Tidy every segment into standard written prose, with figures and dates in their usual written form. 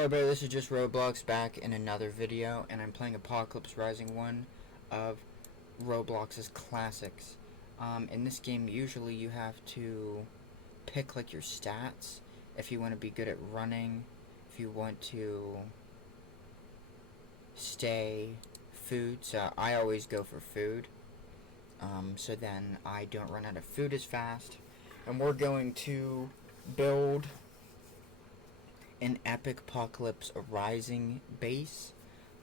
Hello everybody, this is just Roblox back in another video, and I'm playing Apocalypse Rising, one of Roblox's classics. In this game, usually you have to pick like your stats if you want to be good at running, if you want to stay food, so I always go for food, so then I don't run out of food as fast, and we're going to build an epic apocalypse rising base.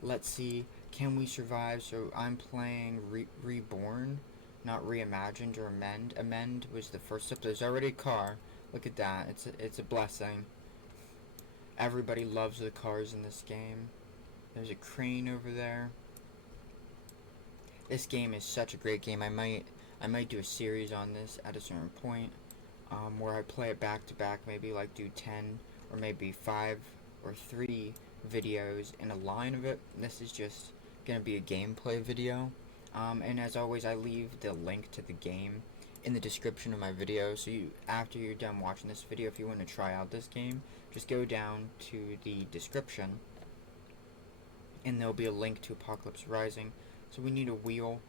Let's see, can we survive? So I'm playing reborn, not reimagined or amend. Amend was the first step. There's already a car. Look at that. It's a blessing. Everybody loves the cars in this game. There's a crane over there. This game is such a great game. I might do a series on this at a certain point, where I play it back to back, maybe like do 10 or maybe 5 or 3 videos in a line of it. This is just gonna be a gameplay video, and as always, I leave the link to the game in the description of my video, so after you're done watching this video, if you want to try out this game, just go down to the description and there'll be a link to Apocalypse Rising. So we need a wheel.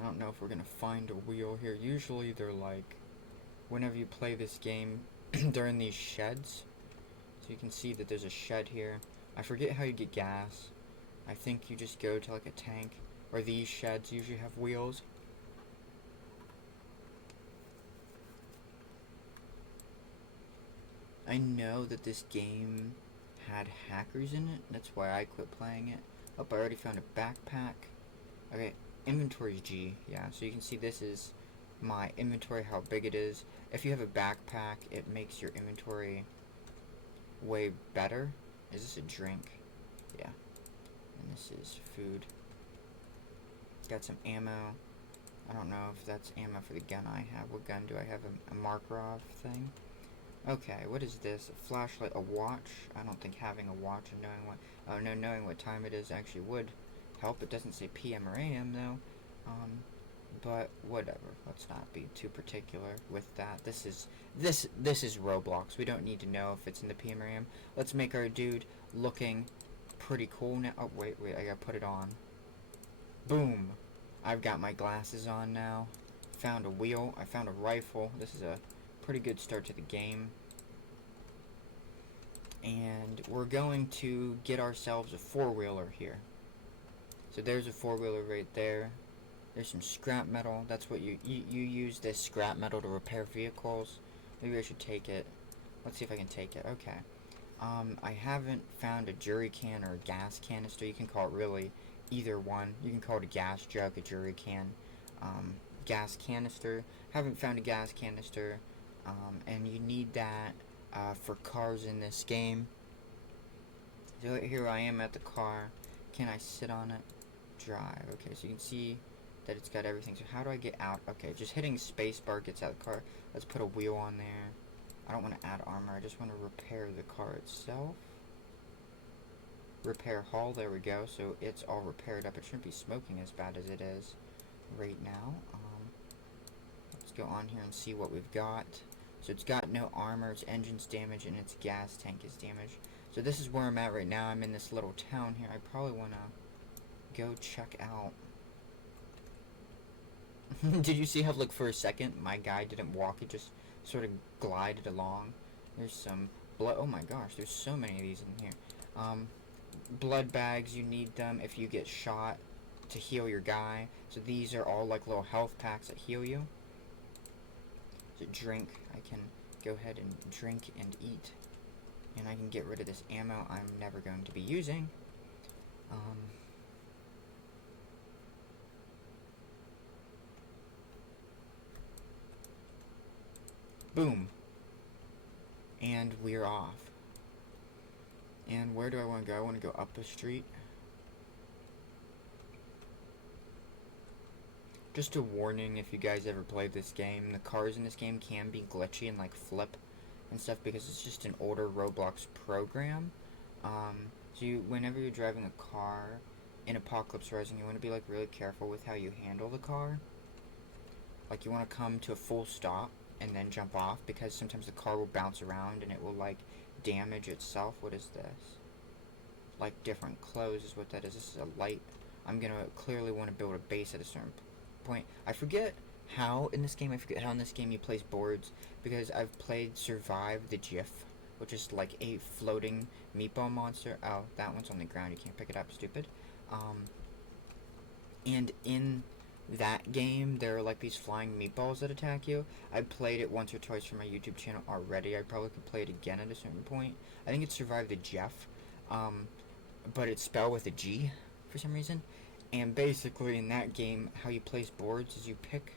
I don't know if we're gonna find a wheel here. Usually they're like, whenever you play this game, they're in these sheds. So you can see that there's a shed here. I forget how you get gas. I think you just go to like a tank, or these sheds usually have wheels. I know that this game had hackers in it. That's why I quit playing it. Oh, I already found a backpack. Okay, inventory is G. Yeah, so you can see this is my inventory, how big it is. If you have a backpack, it makes your inventory way better. Is this a drink? Yeah. And this is food. Got some ammo. I don't know if that's ammo for the gun I have. What gun do I have? A Markov thing? Okay, what is this? A flashlight, a watch? I don't think having a watch and knowing what time it is actually would help. It doesn't say PM or AM though. But whatever. Let's not be too particular with that. This is Roblox. We don't need to know if it's in the PM or AM. Let's make our dude looking pretty cool now. Oh wait, I gotta put it on. Boom! I've got my glasses on now. Found a wheel. I found a rifle. This is a pretty good start to the game. And we're going to get ourselves a four-wheeler here. So there's a four-wheeler right there. There's some scrap metal. That's what you use this scrap metal to repair vehicles. Maybe I should take it. Let's see if I can take it. Okay. I haven't found a jerry can or a gas canister. You can call it really either one. You can call it a gas jug, a jerry can, gas canister. Haven't found a gas canister, and you need that for cars in this game. So here I am at the car. Can I sit on it? Drive. Okay, so you can see that it's got everything. So how do I get out? Okay, just hitting spacebar gets out of the car. Let's put a wheel on there. I don't want to add armor. I just want to repair the car itself. Repair hull. There we go. So it's all repaired up. It shouldn't be smoking as bad as it is right now. Let's go on here and see what we've got. So it's got no armor. Its engine's damaged and its gas tank is damaged. So this is where I'm at right now. I'm in this little town here. I probably want to go check out. Did you see how, like, for a second my guy didn't walk, it just sort of glided along? There's some blood. Oh my gosh, there's so many of these in here. Blood bags, you need them if you get shot to heal your guy. So these are all like little health packs that heal you. So drink, I can go ahead and drink and eat, and I can get rid of this ammo I'm never going to be using. Boom. And we're off. And where do I want to go? I want to go up the street. Just a warning, if you guys ever played this game, the cars in this game can be glitchy and like flip and stuff because it's just an older Roblox program. So whenever you're driving a car in Apocalypse Rising, you want to be like really careful with how you handle the car. Like you want to come to a full stop and then jump off, because sometimes the car will bounce around and it will like damage itself. What is this? Like different clothes is what that is. This is a light. I'm gonna clearly want to build a base at a certain point. I forget how in this game. You place boards, because I've played Survive the GIF, which is like a floating meatball monster. Oh, that one's on the ground. You can't pick it up. Stupid. And in that game, there are like these flying meatballs that attack you. I played it once or twice for my YouTube channel already. I probably could play it again at a certain point. I think it survived the Jeff, but it's spelled with a G for some reason. And basically, in that game, how you place boards is you pick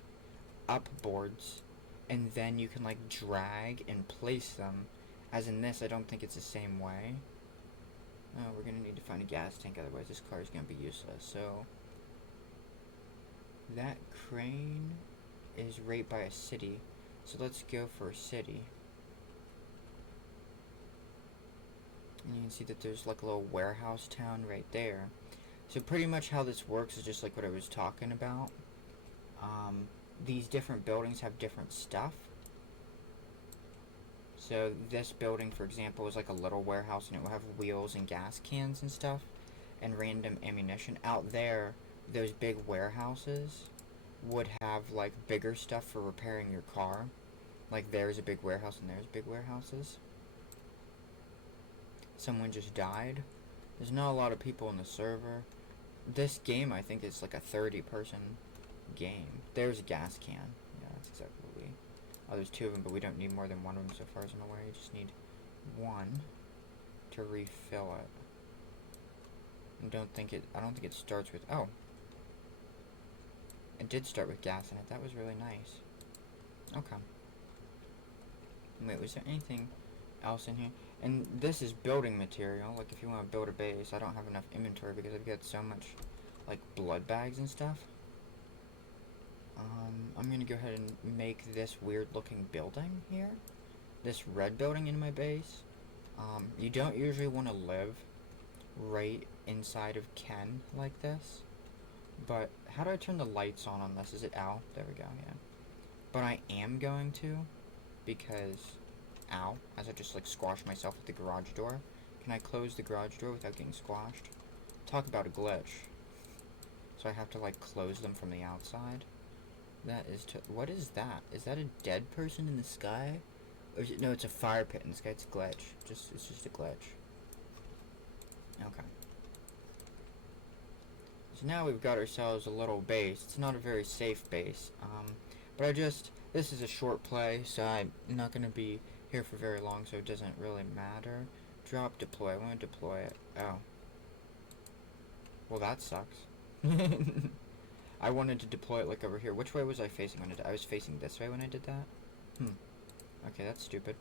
up boards, and then you can like drag and place them. As in this, I don't think it's the same way. Oh, we're gonna need to find a gas tank, otherwise this car is gonna be useless. So that crane is right by a city, so let's go for a city. And you can see that there's like a little warehouse town right there. So pretty much how this works is just like what I was talking about. These different buildings have different stuff. So this building, for example, is like a little warehouse, and it will have wheels and gas cans and stuff, and random ammunition. Out there, those big warehouses would have like bigger stuff for repairing your car. Like there's a big warehouse and there's big warehouses. Someone just died. There's not a lot of people in the server. This game, I think, is like a 30-person game. There's a gas can. Yeah, that's exactly what we... Oh, there's 2 of them, but we don't need more than 1 of them so far as I'm aware. You just need 1 to refill it. I don't think it starts with... Oh. It did start with gas in it. That was really nice. Okay. Wait, was there anything else in here? And this is building material. Like, if you want to build a base, I don't have enough inventory because I've got so much, like, blood bags and stuff. I'm going to go ahead and make this weird-looking building here. This red building in my base. You don't usually want to live right inside of Ken like this. But how do I turn the lights on this? Is it L? There we go, yeah. But I am going to, because... Ow, as I just like squashed myself with the garage door. Can I close the garage door without getting squashed? Talk about a glitch. So I have to like close them from the outside. That is what is that? Is that a dead person in the sky? Or is it, no, it's a fire pit in the sky. It's a glitch. It's just a glitch. Okay. So now we've got ourselves a little base. It's not a very safe base. But this is a short play, so I'm not gonna be here for very long, so it doesn't really matter. Drop, deploy. I want to deploy it. Oh. Well, that sucks. I wanted to deploy it like over here. Which way was I facing when I was facing this way when I did that? Okay, that's stupid.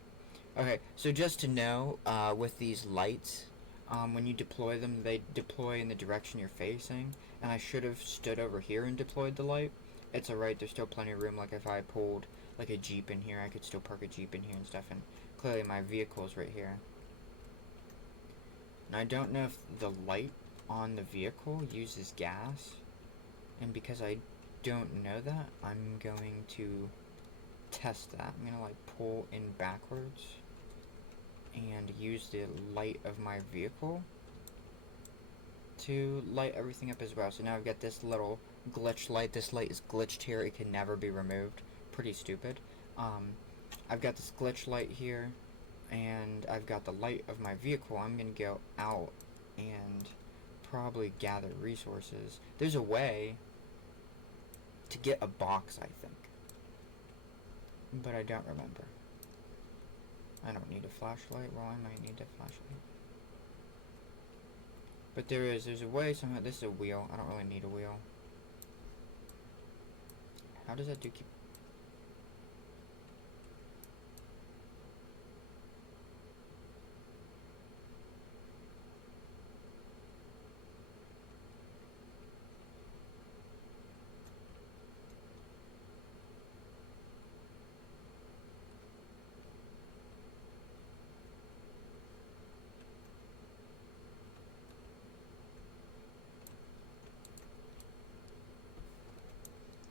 Okay, so just to know, with these lights, when you deploy them, they deploy in the direction you're facing, and I should have stood over here and deployed the light. It's alright, there's still plenty of room. Like if I pulled like a Jeep in here, I could still park a Jeep in here and stuff, and clearly my vehicle's right here. And I don't know if the light on the vehicle uses gas, and because I don't know that, I'm going to test that. I'm gonna like pull in backwards and use the light of my vehicle to light everything up as well. So now I've got this little glitch light. This light is glitched here. It can never be removed. Pretty stupid. I've got this glitch light here, and I've got the light of my vehicle. I'm gonna go out and probably gather resources. There's a way to get a box, I think, but I don't remember. I don't need a flashlight. Well, I might need a flashlight. But there's a way somehow. This is a wheel. I don't really need a wheel. How does that do keep...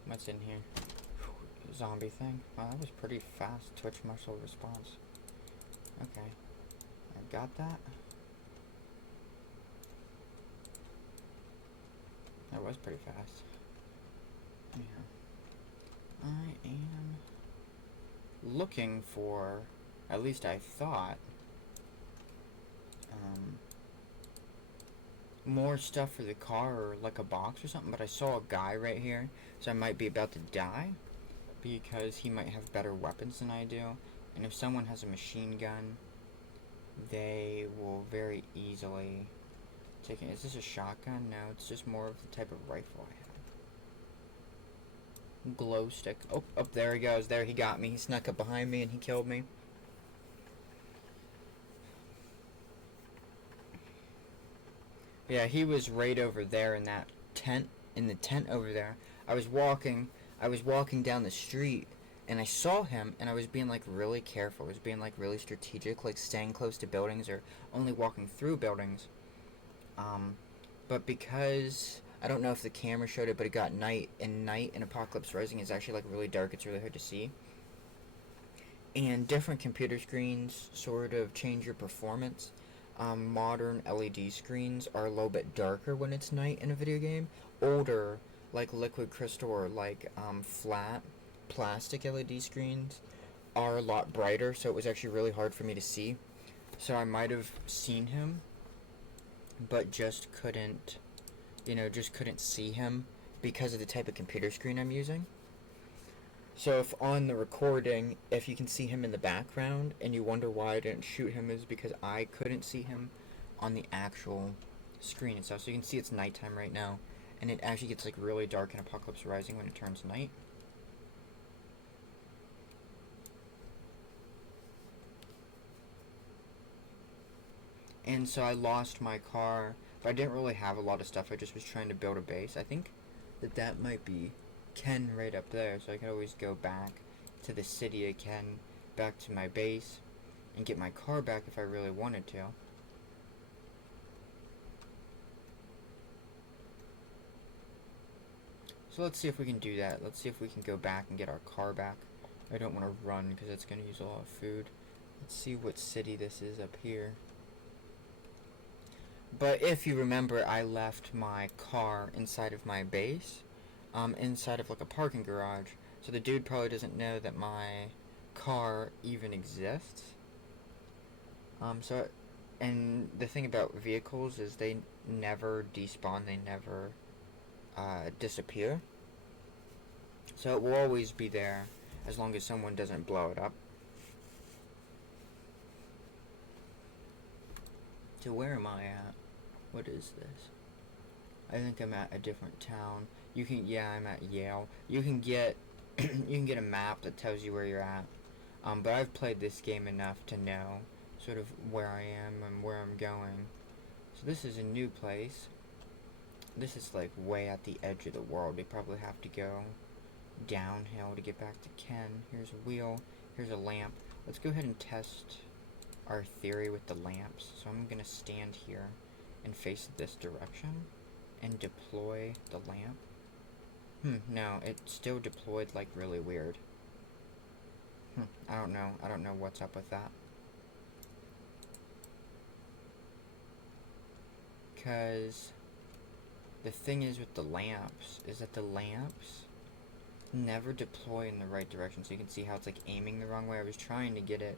What's in here? Zombie thing? Wow, that was pretty fast. Twitch muscle response. Okay. got that? That was pretty fast. Yeah. I am looking for, at least I thought, more stuff for the car, or like a box or something, but I saw a guy right here, so I might be about to die because he might have better weapons than I do, and if someone has a machine gun, they will very easily take it. Is this a shotgun? No, it's just more of the type of rifle I have. Glow stick. Oh, there he goes. There, he got me. He snuck up behind me and he killed me. Yeah, he was right over there in that tent, in the tent over there. I was walking down the street, and I saw him, and I was being, like, really careful. I was being, like, really strategic, like, staying close to buildings or only walking through buildings. But because, I don't know if the camera showed it, but it got night in Apocalypse Rising is actually, like, really dark. It's really hard to see. And different computer screens sort of change your performance. Modern LED screens are a little bit darker when it's night in a video game. Older, like liquid crystal or like flat plastic LED screens, are a lot brighter, so it was actually really hard for me to see. So I might have seen him, but just couldn't see him because of the type of computer screen I'm using. So if on the recording, if you can see him in the background and you wonder why I didn't shoot him, is because I couldn't see him on the actual screen itself. So you can see it's nighttime right now, and it actually gets like really dark in Apocalypse Rising when it turns night. And so I lost my car, but I didn't really have a lot of stuff. I just was trying to build a base. I think that might be Ken right up there, so I could always go back to the city again, back to my base, and get my car back if I really wanted to. So let's see if we can do that. Let's see if we can go back and get our car back. I don't want to run because it's going to use a lot of food. Let's see what city this is up here. But if you remember, I left my car inside of my base, inside of like a parking garage. So the dude probably doesn't know that my car even exists. And the thing about vehicles is they never despawn, they never disappear. So it will always be there as long as someone doesn't blow it up. So where am I at? What is this? I think I'm at a different town. I'm at Yale. You can get a map that tells you where you're at. But I've played this game enough to know sort of where I am and where I'm going. So this is a new place. This is like way at the edge of the world. We probably have to go downhill to get back to Ken. Here's a wheel. Here's a lamp. Let's go ahead and test our theory with the lamps. So I'm gonna stand here and face this direction and deploy the lamp. No, it still deployed like really weird. I don't know what's up with that. Because the thing is with the lamps is that the lamps never deploy in the right direction. So you can see how it's like aiming the wrong way. I was trying to get it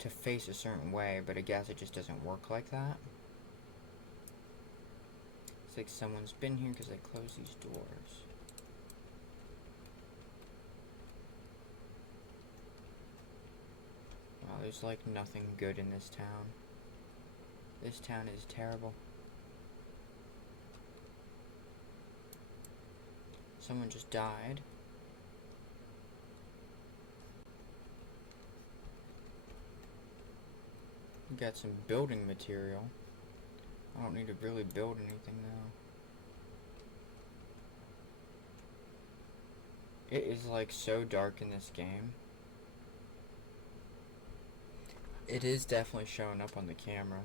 to face a certain way, but I guess it just doesn't work like that. It's like someone's been here because I closed these doors. Wow, there's like nothing good in this town. This town is terrible. Someone just died. Got some building material. I don't need to really build anything now. It is like so dark in this game. It is definitely showing up on the camera.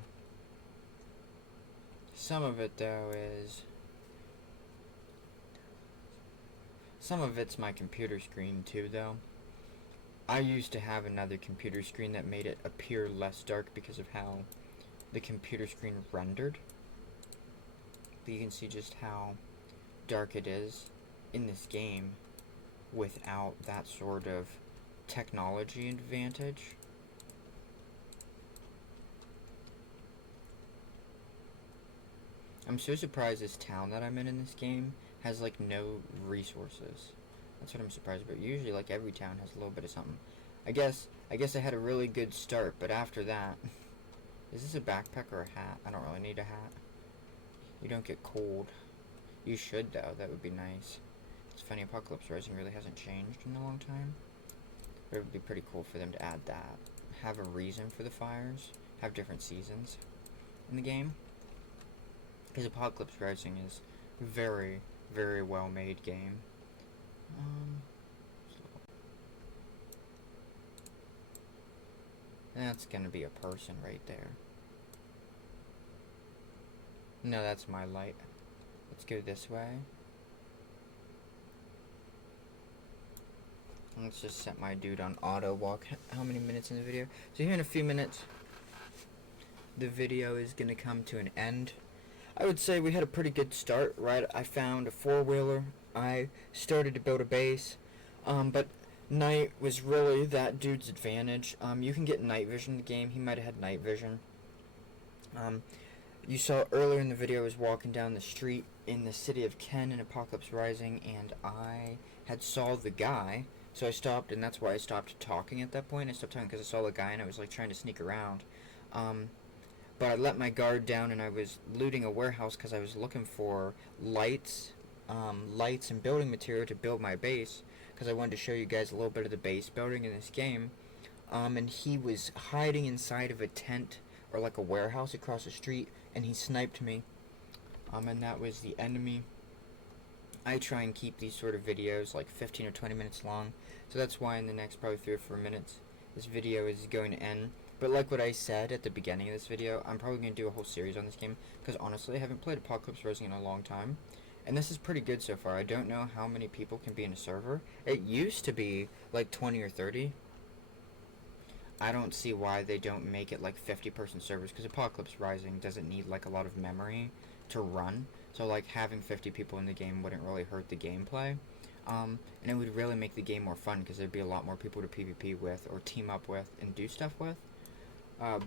Some of it though is... Some of it's my computer screen too though. I used to have another computer screen that made it appear less dark because of how the computer screen rendered. But you can see just how dark it is in this game without that sort of technology advantage. I'm so surprised this town that I'm in this game has like no resources. That's what I'm surprised about. Usually like every town has a little bit of something. I guess I had a really good start, but after that, is this a backpack or a hat? I don't really need a hat. You don't get cold. You should though, that would be nice. It's funny, Apocalypse Rising really hasn't changed in a long time. But it would be pretty cool for them to add that. Have a reason for the fires. Have different seasons in the game. Because Apocalypse Rising is a very, very well made game. That's gonna be a person right there. No, that's my light. Let's go this way. Let's just set my dude on auto walk. How many minutes in the video? So here in a few minutes, the video is gonna come to an end. I would say we had a pretty good start, right? I found a four-wheeler. I started to build a base, but night was really that dude's advantage. You can get night vision in the game. He might have had night vision. You saw earlier in the video I was walking down the street in the city of Ken in Apocalypse Rising, and I had saw the guy, so I stopped, and that's why I stopped talking at that point. I stopped talking because I saw the guy, and I was like trying to sneak around. But I let my guard down, and I was looting a warehouse because I was looking for lights and building material to build my base, because I wanted to show you guys a little bit of the base building in this game. And he was hiding inside of a tent or like a warehouse across the street, and he sniped me. And that was the enemy. I try and keep these sort of videos like 15 or 20 minutes long, so that's why in the next probably 3 or 4 minutes this video is going to end. But like what I said at the beginning of this video, I'm probably going to do a whole series on this game, because honestly I haven't played Apocalypse Rising in a long time, and this is pretty good so far. I don't know how many people can be in a server. It used to be like 20 or 30. I don't see why they don't make it like 50-person servers, because Apocalypse Rising doesn't need like a lot of memory to run, so like having 50 people in the game wouldn't really hurt the gameplay, and it would really make the game more fun, because there'd be a lot more people to PvP with or team up with and do stuff with.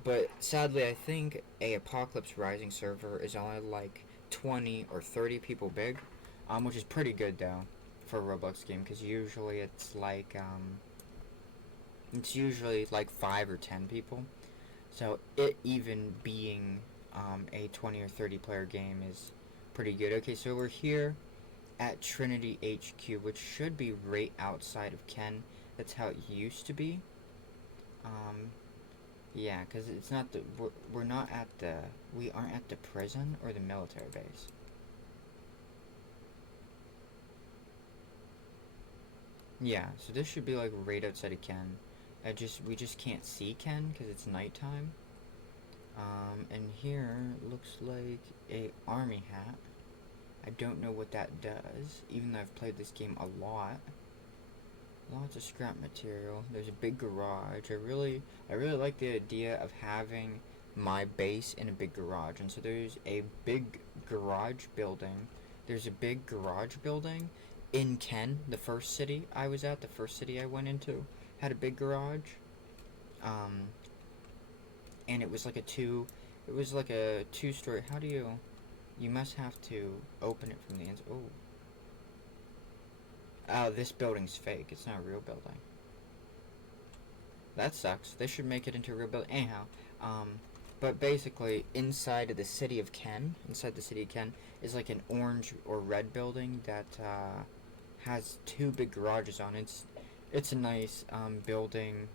But sadly I think a Apocalypse Rising server is only like 20 or 30 people big, which is pretty good though for a Roblox game, because usually it's like 5 or 10 people. So it even being a 20 or 30 player game is pretty good. Okay, so we're here at Trinity HQ, which should be right outside of Ken. That's how it used to be. Yeah, because it's not the we aren't at the prison or the military base. Yeah, so this should be like right outside of Ken. We just can't see Ken because it's nighttime. And here looks like a army hat. I don't know what that does, even though I've played this game a lot. Lots of scrap material. There's a big garage. I really like the idea of having my base in a big garage. And so there's a big garage building. There's a big garage building in Ken, the first city I was at, the first city I went into, had a big garage. And it was like a two-story. How do you must have to open it from the inside. Oh, this building's fake. It's not a real building. That sucks. They should make it into a real building. Anyhow, but basically, inside the city of Ken, is like an orange or red building that has 2 big garages on it. It's a nice building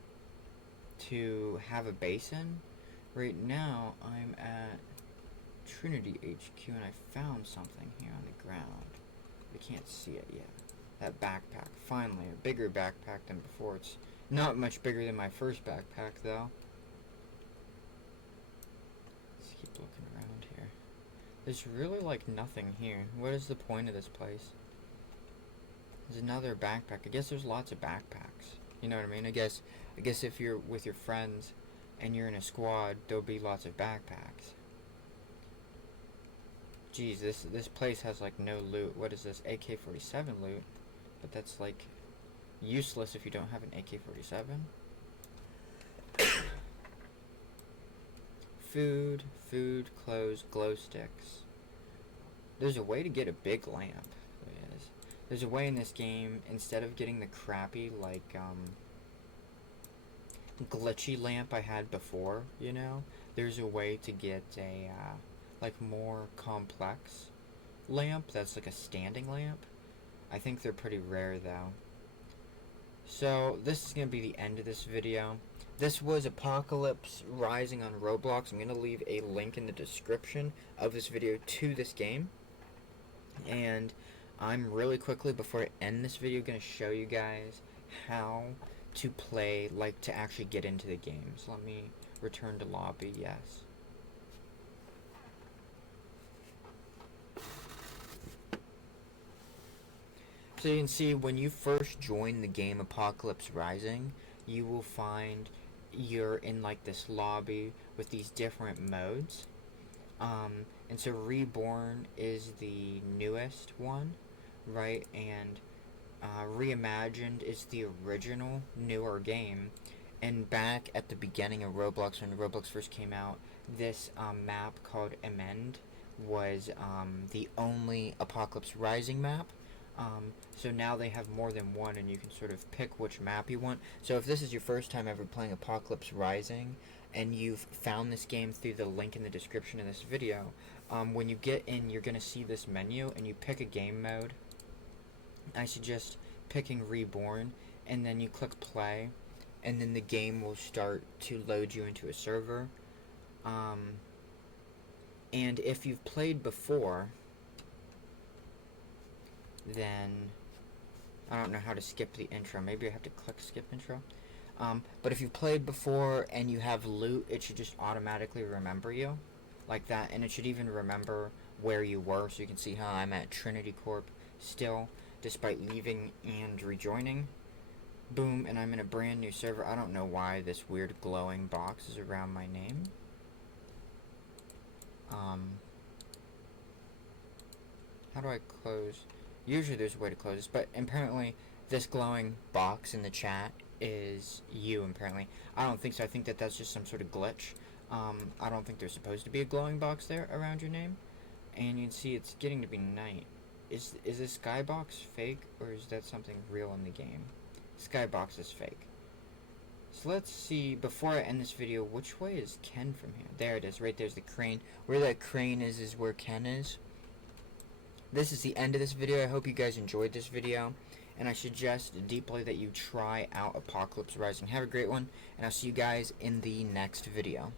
to have a base in. Right now, I'm at Trinity HQ, and I found something here on the ground. We can't see it yet. That backpack. Finally, a bigger backpack than before. It's not much bigger than my first backpack, though. Let's keep looking around here. There's really, like, nothing here. What is the point of this place? There's another backpack. I guess there's lots of backpacks. You know what I mean? I guess if you're with your friends and you're in a squad, there'll be lots of backpacks. Jeez, this place has like no loot. What is this? AK-47 loot? But that's like useless if you don't have an AK-47. Food, clothes, glow sticks. There's a way to get a big lamp. There's a way in this game, instead of getting the crappy, like, glitchy lamp I had before, you know? There's a way to get a, like, more complex lamp that's like a standing lamp. I think they're pretty rare, though. So, this is going to be the end of this video. This was Apocalypse Rising on Roblox. I'm going to leave a link in the description of this video to this game. And I'm really quickly, before I end this video, going to show you guys how to play, like, to actually get into the game. So let me return to lobby, yes. So you can see when you first join the game Apocalypse Rising, you will find you're in like this lobby with these different modes. And so Reborn is the newest one, right? And Reimagined is the original newer game. And back at the beginning of Roblox, when Roblox first came out, this map called Amend was the only Apocalypse Rising map. So now they have more than one, and you can sort of pick which map you want. So if this is your first time ever playing Apocalypse Rising, and you've found this game through the link in the description of this video, when you get in, you're going to see this menu, and you pick a game mode. I suggest picking Reborn, and then you click play, and then the game will start to load you into a server. And if you've played before, then I don't know how to skip the intro. Maybe I have to click skip intro. But if you've played before and you have loot, it should just automatically remember you like that, and it should even remember where you were. So you can see how I'm at Trinity Corp still, despite leaving and rejoining. Boom, and I'm in a brand new server. I don't know why this weird glowing box is around my name. How do I close? Usually there's a way to close this, but apparently this glowing box in the chat is you, apparently. I don't think so. I think that that's just some sort of glitch. I don't think there's supposed to be a glowing box there around your name. And you can see it's getting to be night. Is this skybox fake, or is that something real in the game? Skybox is fake. So let's see, before I end this video, which way is Ken from here? There it is, right there's the crane. Where that crane is where Ken is. This is the end of this video. I hope you guys enjoyed this video, and I suggest deeply that you try out Apocalypse Rising. Have a great one, and I'll see you guys in the next video.